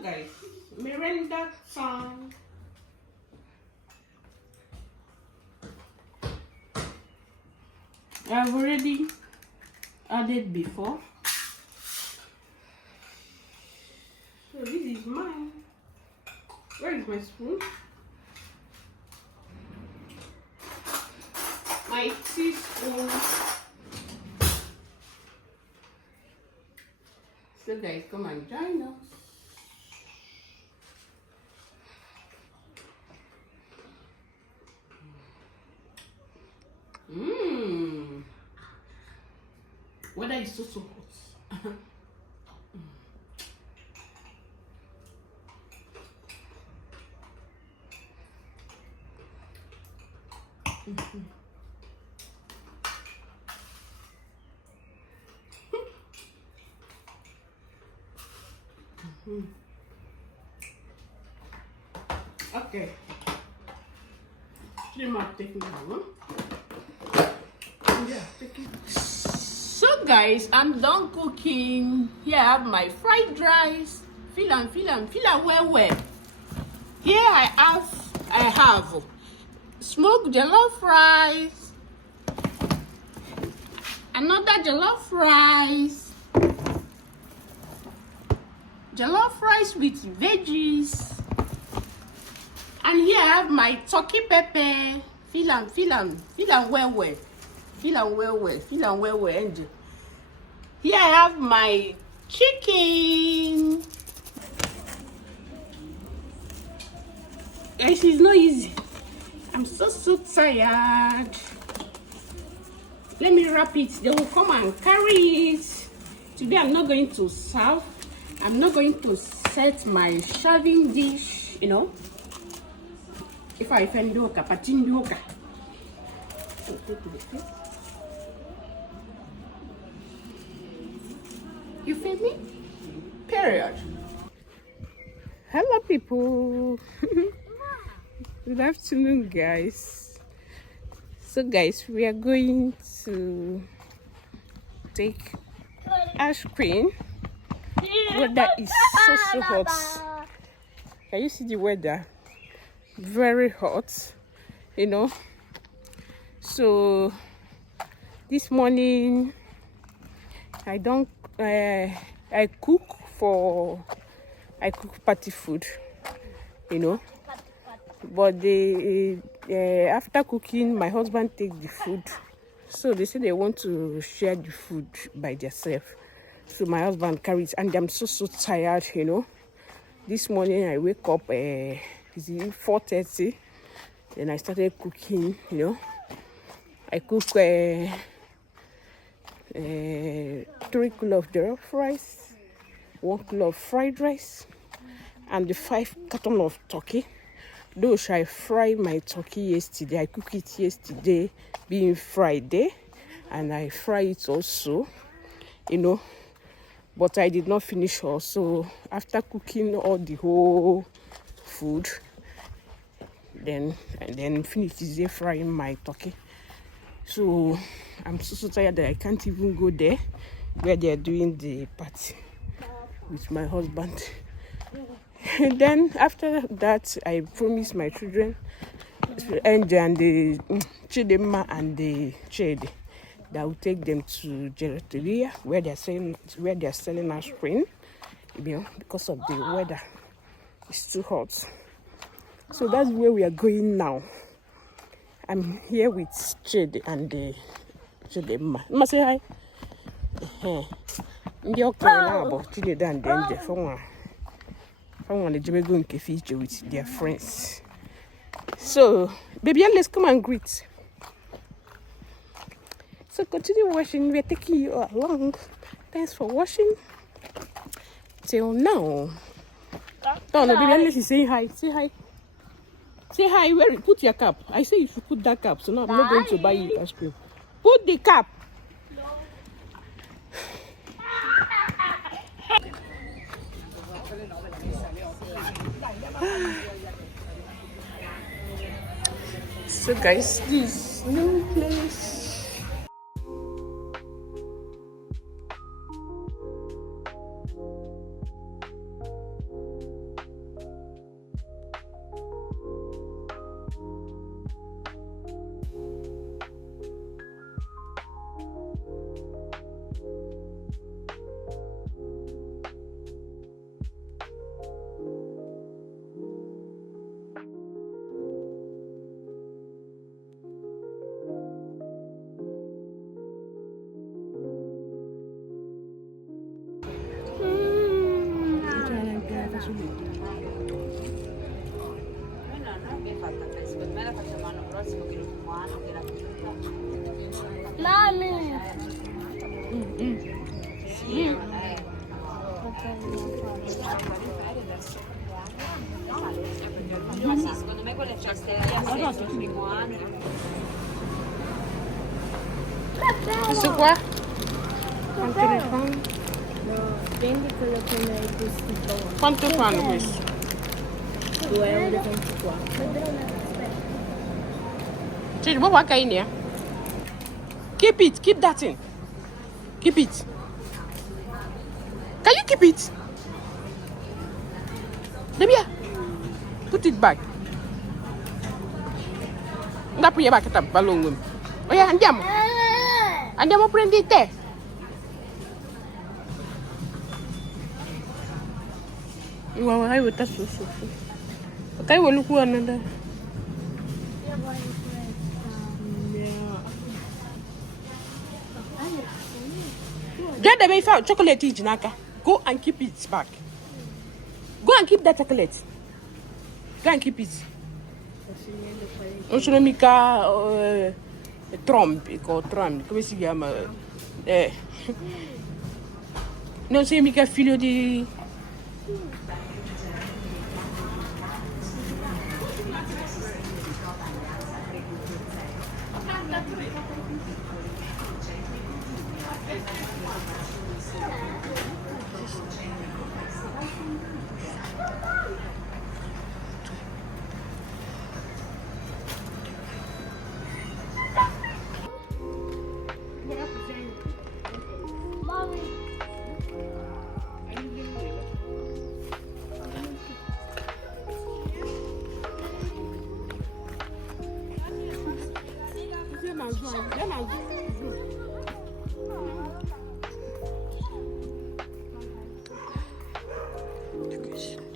So guys, Miranda song. I've already added before. So this is mine. Where is my spoon? My teaspoon. So guys, come and join us. Weather is so hot. Okay. So guys, I'm done cooking. Here I have my fried rice. Feel and well. Here I have smoked jollof rice. Another jollof rice. Jollof rice with veggies. And here I have my turkey pepper. Feel and well. And here I have my chicken. Guys, it's not easy. I'm so tired. Let me wrap it. They will come and carry it. Today I'm not going to serve. I'm not going to set my serving dish, you know. If I find doka, patindoka. You feel me? Period. Hello, people. Good afternoon, guys. So, guys, we are going to take ice cream. Weather is so hot. Can you see the weather? Very hot, you know. So this morning I cook party food, you know. But after cooking, my husband takes the food. So they say they want to share the food by themselves. So my husband carries, and I'm so tired, you know. This morning I wake up 4:30. Then I started cooking, you know. I cook 3 kilos of jollof rice, 1 kilo of fried rice, and the 5 carton of turkey. Though I fry my turkey yesterday, I cooked it yesterday, being Friday, and I fry it also, you know. But I did not finish also. After cooking all the whole food, then finish today frying my turkey. So I'm so tired that I can't even go there where they are doing the party with my husband. And then after that, I promised my children, and the Chidema and the Chede, that I will take them to Gelateria where they are selling ice cream, you know, because of the weather. It's too hot. So that's where we are going now. I'm here with Chede and the Chidema. Mama, say hi. Ndi okay now about Chide and them. I want to go and feature with their friends. So, baby, let's come and greet. So continue watching. We're taking you along. Thanks for watching. Till now. No, baby, let's say hi. Say hi. Say hi. Where? Put your cap. I say you should put that cap. So now I'm not going to buy you ice cream. Put the cap. So guys, this new place. Mami. Sì, secondo me quelle feste lì a il primo anno. Questo qua? Quanto ne fanno? No, prendi quello che mi hai vestito. Quanto fanno questo? 2,24 €. Change, what can in here? Keep it, keep that in. Keep it. Can you keep it? Debia, put it back. Nda punya back kita balong. Oh ya, andiamo. Andiamo a prendere te. Wow, hai wata susu. Kai wolu ku ananda. Io voglio questa. Get the baby for chocolate in Naka. Go and keep it back. Go and keep that chocolate. Go and keep it. Non sono mica trompi, come si chiama? Non sei mica figlio di... Mommy. Good.